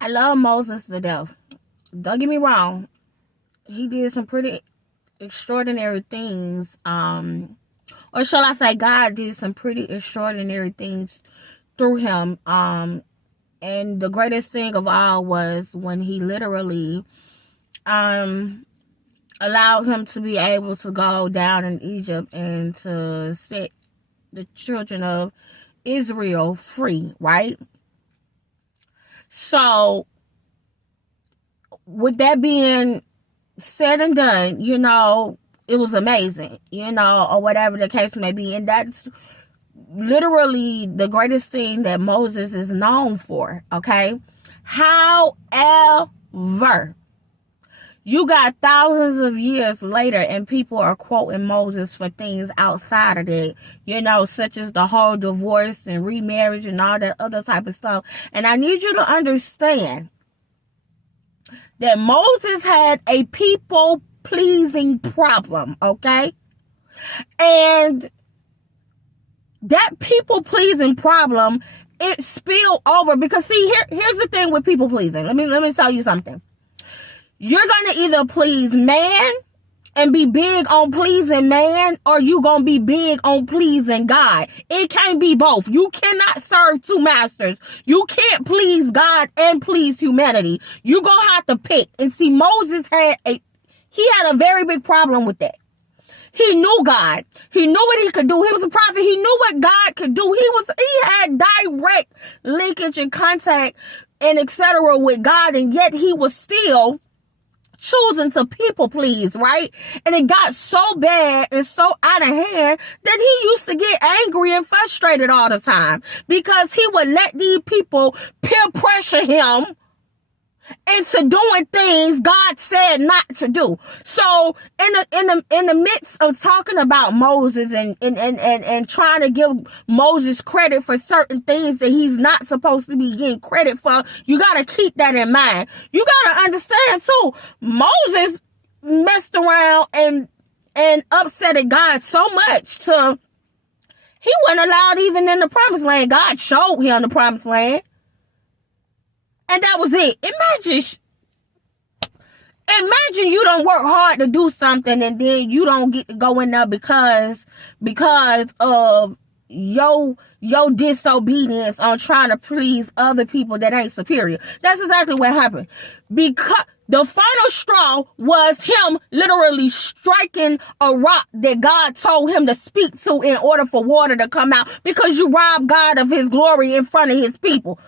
I love Moses to death. Don't get me wrong. He did some pretty extraordinary things. Or shall I say, God did some pretty extraordinary things through him. And the greatest thing of all was when he literally allowed him to be able to go down in Egypt and to set the children of Israel free, right? So, with that being said and done, it was amazing, or whatever the case may be. And that's literally the greatest thing that Moses is known for, okay? However, you got thousands of years later and people are quoting Moses for things outside of that, such as the whole divorce and remarriage and all that other type of stuff. And I need you to understand that Moses had a people-pleasing problem, okay? And that people-pleasing problem, it spilled over because, see, here's the thing with people-pleasing. Let me tell you something. You're going to either please man and be big on pleasing man, or you going to be big on pleasing God. It can't be both. You cannot serve two masters. You can't please God and please humanity. You're going to have to pick. And see, Moses had a very big problem with that. He knew God. He knew what he could do. He was a prophet. He knew what God could do. He had direct linkage and contact and etc. with God, and yet he was still choosing to people please, right? And it got so bad and so out of hand that he used to get angry and frustrated all the time because he would let these people peer pressure him into doing things God said not to do. So in the midst of talking about Moses and trying to give Moses credit for certain things that he's not supposed to be getting credit for, you got to keep that in mind. You got to understand too, Moses messed around and upset God so much to he wasn't allowed even in the promised land. God showed him the promised land. And that was it. Imagine you don't work hard to do something and then you don't get to go in there because of your disobedience on trying to please other people that ain't superior. That's exactly what happened. Because the final straw was him literally striking a rock that God told him to speak to in order for water to come out, because you robbed God of his glory in front of his people.